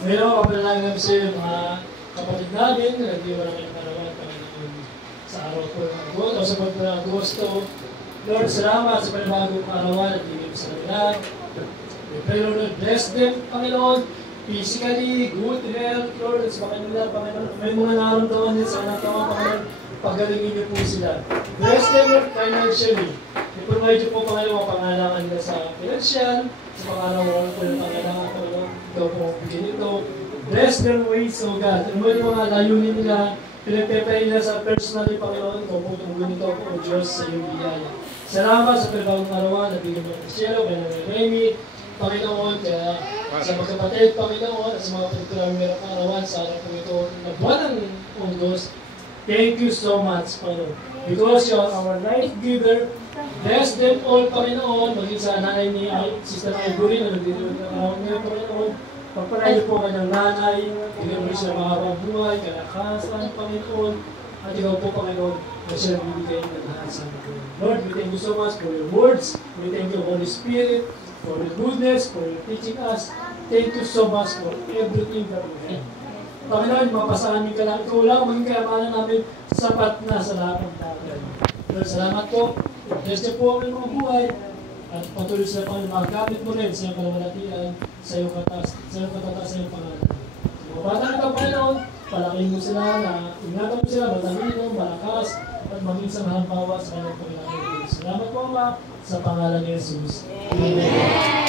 Ngayon, kapanalangin namin sa iyo, mga kapatid namin, na hindi wala kayong karawan, Panginoon, sa araw po ng Agosto, o sa pag po ng Agosto. Lord, salamat sa panibagong karawan at ibig sa kanila. We pray, Lord, bless them, Panginoon, physically, good health, Lord, at sa kanila, Panginoon. May mga naramdaman din sa anak naman, Panginoon, pagalingin niyo po sila. Bless them, Lord, financially. I-provide niyo po, Panginoon, ang pangangailangan nila sa financial, sa pangangailangan po ng pangangailangan, Panginoon. Ikaw po bigyan ito. Bless their ways, O God. Ano yung mga layunin nila, pinagpepay nila sa personally, Panginoon. Ikaw po tumugon ito po, O Diyos, sa iyong biyaya. Salamat sa pinagbagong arawan, at bigyan mo ng Cielo, kaya ng Remy, Panginoon, kaya sa magkapatid, Panginoon, at sa mga pagkulang merong arawan, sa araw po ito, na buwan ng August. Thank you so much, Panginoon. Because you are our life giver. Bless them all, Panginoon. Maging sa nanay ni Sister Ivory na nandito niya, Panginoon. Pagpalayo po kanyang nanay. Bigyan mo siya mahabang buhay, kalakasan, Panginoon. At ikaw po, Panginoon, na siya bibigay ng lahat sa amin. Lord, we thank you so much for your words. We thank you, Holy Spirit, for your goodness, for your teaching us. Thank you so much for everything that we have. Panginoon, mapasanin ka lang. Ikaw lang, maging kayamanan namin sapat na sa lahat ng bagay. Lord, salamat po. Bless niyo po ang mga buhay. At patuloy sila pang magamit mo rin sa iyong kalawalatian, sa iyong katataas, sa iyong pangalan. Sa mga bata ng Panginoon, palakihin mo sila na ingatan mo sila, matalino, malakas, at maging sa halimbawa sa kanyang Panginoon. Salamat po, Ama, sa pangalan ni Jesus. Amen.